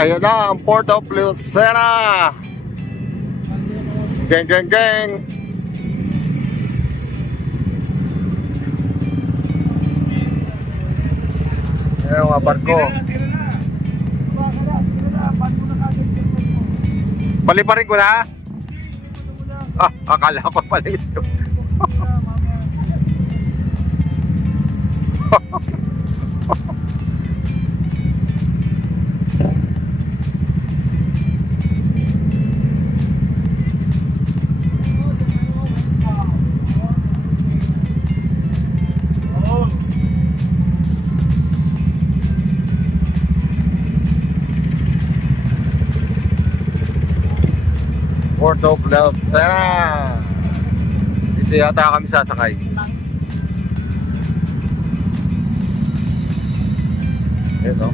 Ayan na ang Port of Lucena. Geng, geng, geng. Ayan mga barko. Paliparin ko na. Akala ko pala ito. Port of Lucena. Dito yata kami sasakay. Ayan o.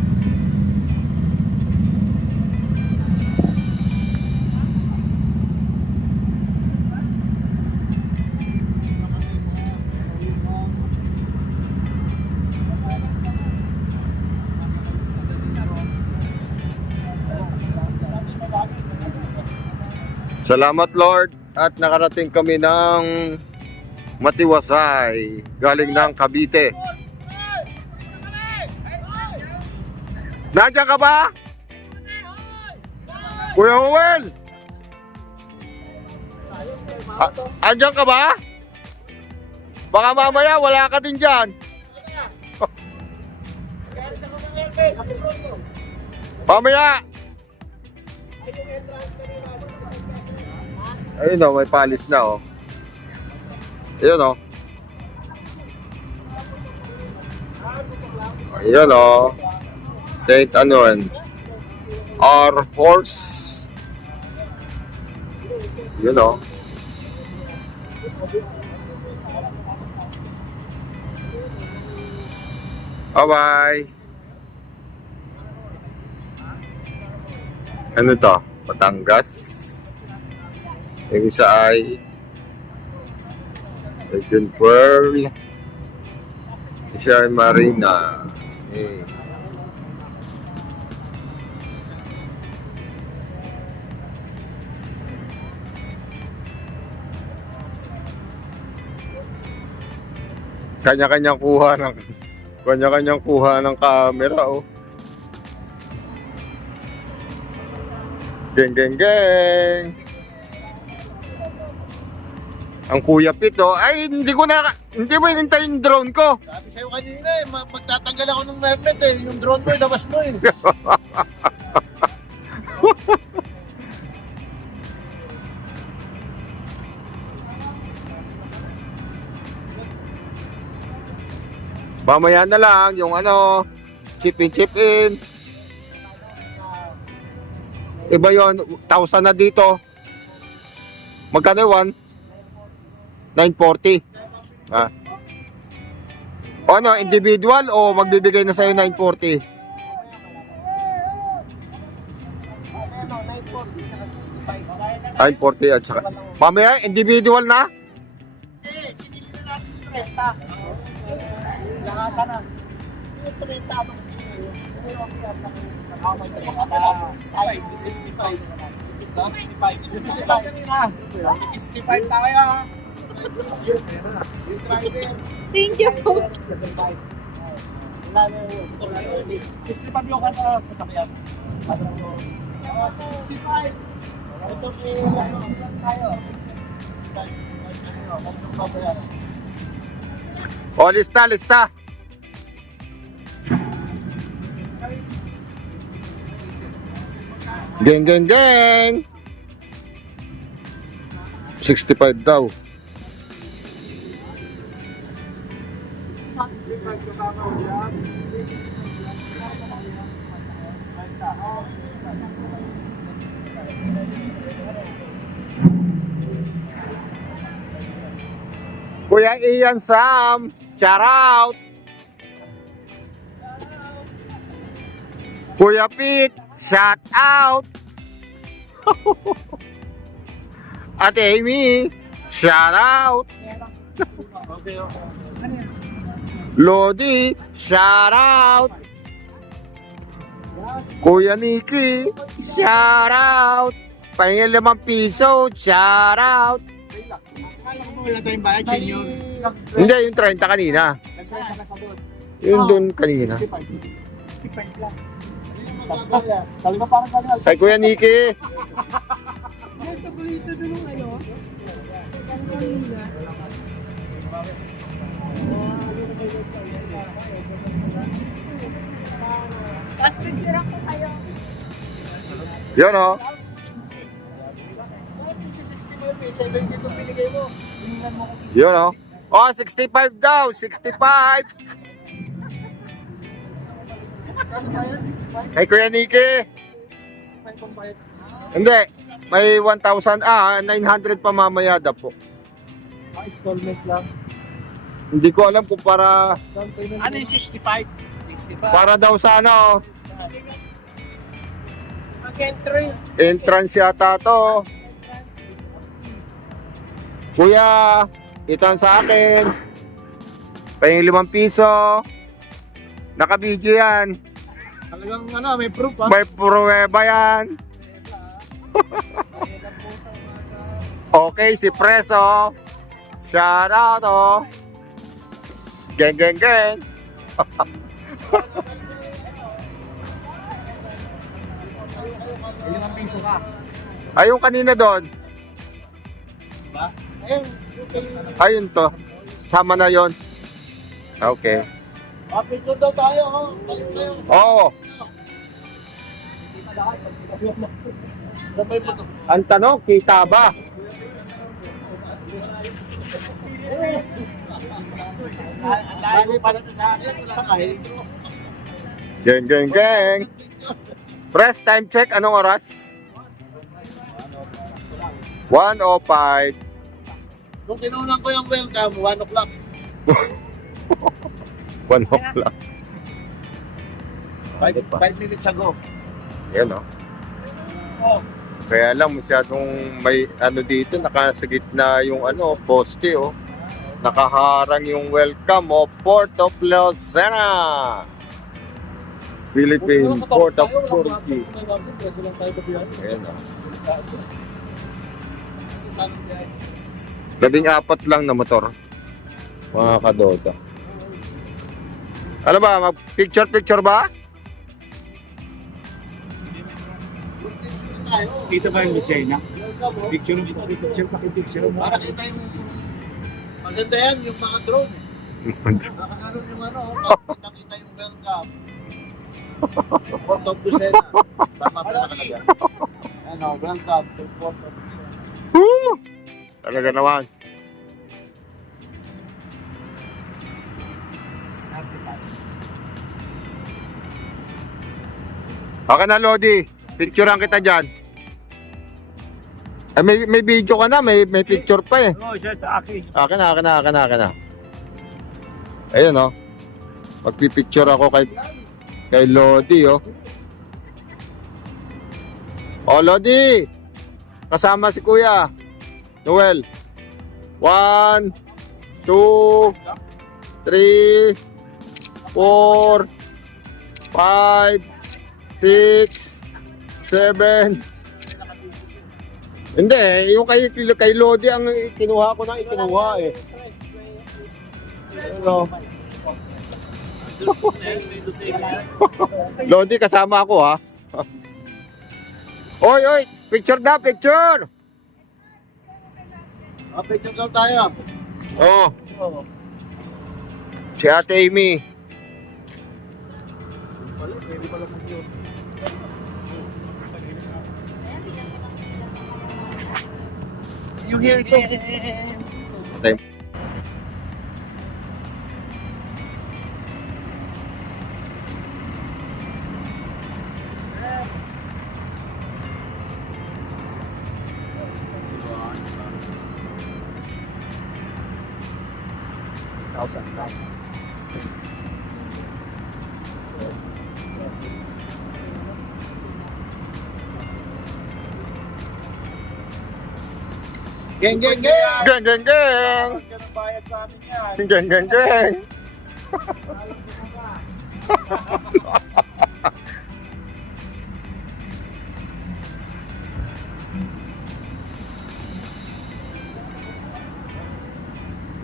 Salamat Lord at nakarating kami ng Matiwasay galing ng Cavite. Nandiyan ka ba? Kuya Joel! Andiyan ka ba? Baka mamaya wala ka din dyan. Mamaya! Ayun o, may palis na o. Ayun o. Ayun o. Saint Anuan. Our horse. Yun o. Bye-bye. Ano to? Batangas. Yung isa ay Legend Pearl. Isa ay Marina. Okay. Kanya-kanyang kuha ng camera oh. Geng geng geng. Ang Kuya Pito, ay hindi mo hinintay yung drone ko. Sabi sa'yo kanina eh, magtatanggal ako ng magnet eh. Yung drone mo, labas mo eh. Mamaya na lang yung ano, chip in. Iba yun, 1,000 na dito. Magkano yun? 940. Ah. O ano, individual o magbibigay na sa'yo 940? 940 at saka. Mamaya, individual na? Eh, sinili na natin 30. Langata na. Yung 30 ako. $65 tayo ha. Thank you po. 65 yung kanta sa sakyan. 65. Ito tayo. O, lista. Geng. 65 daw. Kuya Ian Sam, shout out. Kuya Pete, shout out. Ate Amy, shout out. Lodi, shout out. Kuya Nicky, shout out. Pahingin 5 piso, shout out. Akala ko wala tayong bayad, senior. Hindi, yung 30 kanina. Nagsabi ka sa doon. Yung doon kanina. 55 lang. Sabi ko parang kanina. Kay Kuya Nicky. Nasa burrito doon yung ano? Ang kanina. Tapos picture ako kayo. Yun o. 72 pinigay mo. Tingnan mo kung Yun o. Oh, 65 daw. 65. Kay Kuya Nicky. may pambayad. Hindi. May 1,000. 900 pa mamaya daw po. Installment lang. Hindi ko alam kung para Ano yung 65? 65. para daw sa ano. Mag-entry. Entrance yata to. Kuya, ito ang sa akin. Pahingin 5 piso. Naka-video yan. Talagang ano, may proof ha. May pruweba yan. Okay, si Preso. Shout out, oh. Geng, geng, geng. Ilang piso ka? Ayun kanina doon. Ba? Ayun. Ayun to. Sama na yon. Okay. Picture daw tayo, ha? Tayo. Oo. Sabay mo to. Ang tanong, kita ba? Ang layo pala to sa akin. Sakay. Geng, geng, geng. Press time check. Anong oras? 1:05. Nung kinunan ko yung welcome, 1 o'clock. 1 o'clock. 5 minutes ago. Yan, oh. Oh. Kaya lang masyadong may ano dito, nakasa gitna yung ano, poste, oh. Nakaharang yung welcome of Port of Lucena. Philippine Port of Turkey. Ayan, oh. 14 lang na motor. Mga kadota. Ano ba? Mag-picture ba? Dito ba yung Lucena? Welcome, oh. Picture, pakipicture mo. Para kita yung maganda yan, yung mga drone. Nakakaroon yung ano, kita yung welcome. Port of Lucena. Tama pala nakalagay. Ano, welcome to Port of Lucena. Woo! Talaga naman. Okay na, Lodi. Picturean kita dyan. May video ka na, may picture pa eh. Oo, siya sa akin. Akin na. Ayun, oh. Magpipicture ako kay Lodi, oh. Oh, Lodi! Kasama si Kuya Noel. 1, 2, 3, 4, 5, 6, 7. Hindi, yung kay Lodi ang kinuha ko na ikinuha eh. Ano? Lodi, kasama ako ha. Oy, picture na, picture! Picture daw tayo. Oh, si Ate Amy. You hear me? Patay. Geng. Geng, geng, geng! Ka ng bayad sa amin yan. Geng, geng, geng!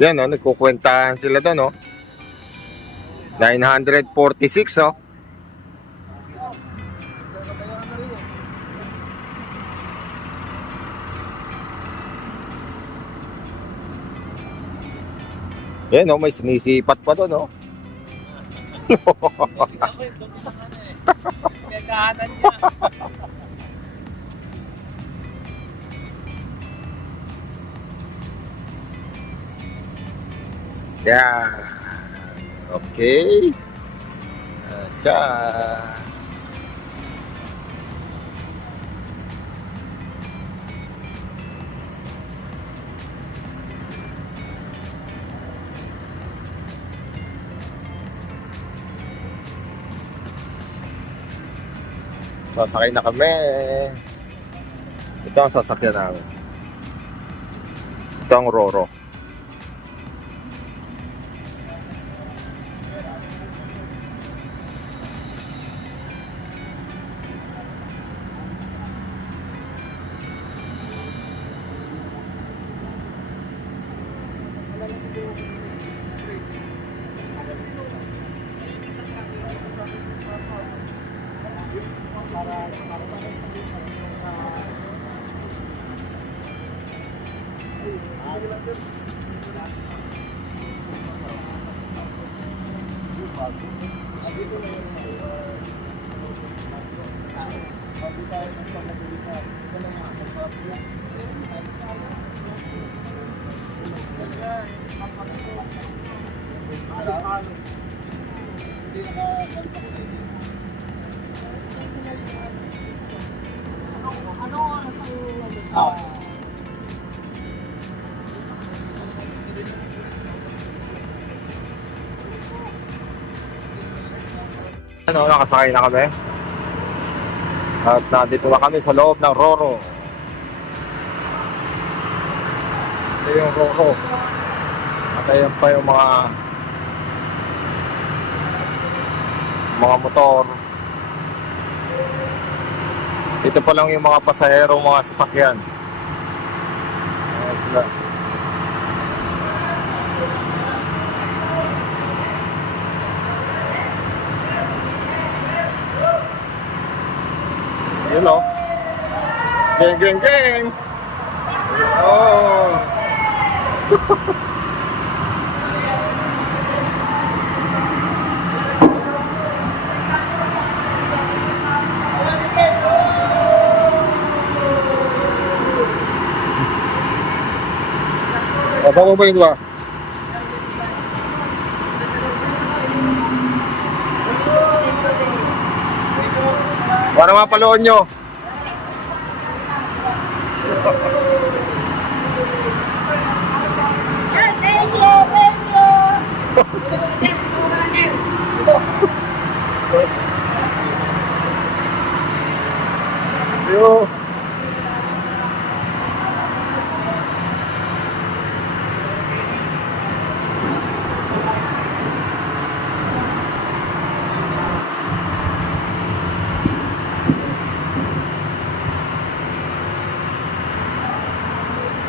Yan, oh, nagkukwentahan sila doon, oh. 946, oh. Yan, oh, may sinisipat pa doon, oh. Nagkahanan niya. Yeah. Okay. Siya. Sasakay na kami. Ito ang sasakyan namin. Ito ang Roro. Ano, nakasakay na kami. At nandito na kami sa loob ng Roro. Ito yung Roro. At ayan pa yung mga motor. Ito pa lang yung mga pasahero, mga sasakyan. Ayan sila. Yun o. Geng, geng, geng. Oh. Kasama mo ba yun ba? Para mapaloon nyo. Thank you, thank you. Yo.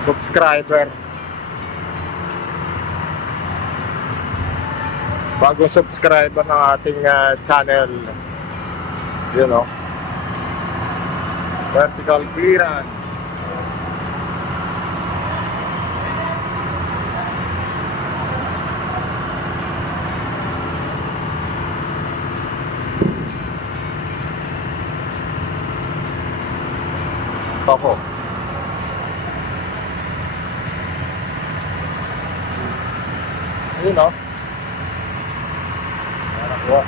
Subscriber. Bagong subscriber ng ating channel. Yun o. Vertical clearance. Ako. Ayun o. Nakuha.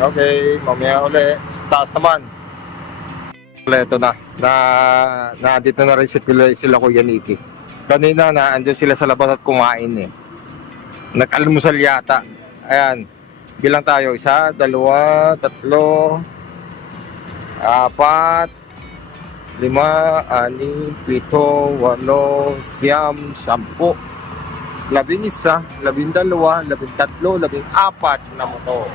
Okay, mamaya uli. Sa taas naman. Ito na dito na rin sila Kuya Nicky. Kanina na andun sila sa labas at kumain eh. Nag-almusal yata. Ayan. Bilang tayo. 1, 2, 3, 4, 5, 5, 6, 7, 8, 9, 10, 11, 12, 13, 14 na motor.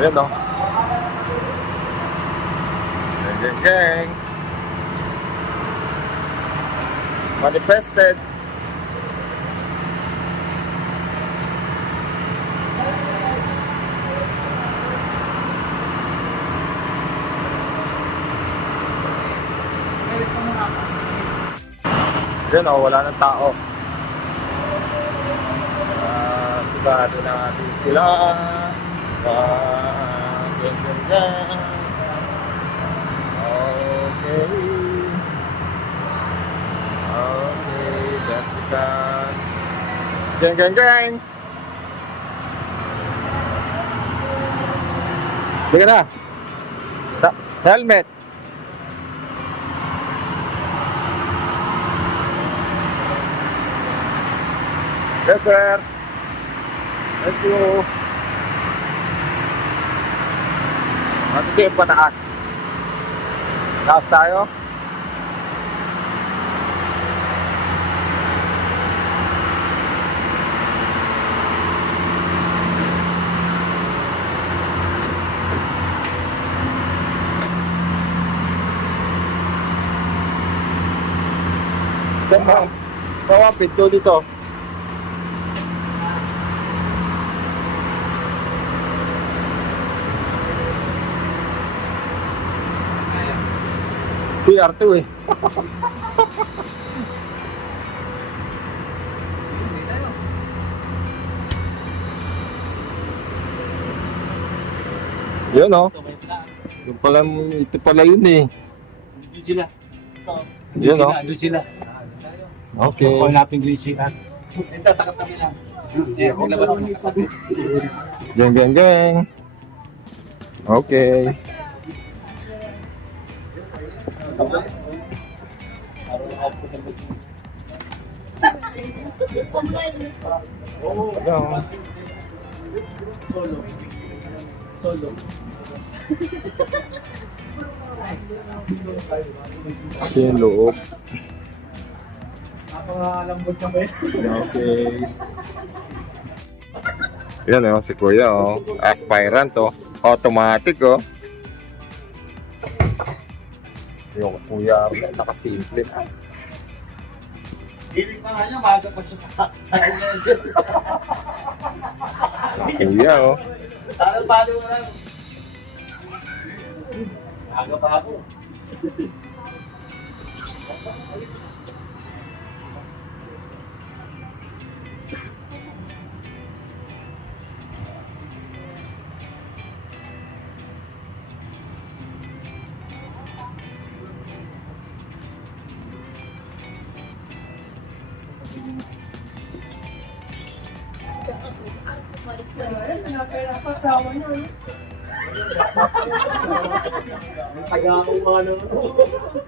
Ayan o. Geng. Manifested. Yan o, wala ng tao. Sigado natin sila. Geng. Okay. Geng. Sige na. Helmet. Yes, sir. Thank you. Dito yung pataas. Taas tayo. Saan ang pinto dito? CR2 eh. Yun o. Yung pala, ito pala yun eh. Doon sila. Yun o. Doon sila. Okay. Kung hanapin glisihan. Ito, takatabi lang. Geng. Okay. Hello. Ito yung loob. Napakalambot na ba yun? Okay. Yan o, si Kuya o. Aspirant o. Automatic o. Yung Kuya Arlen, nakasimple na. Hiling pa nga niya, maaga pa siya sa kanya. Kuya o. Parang palo mo lang. Maaga pa ako.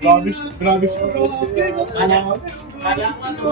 Grabe. Grabe. Kala ko ano,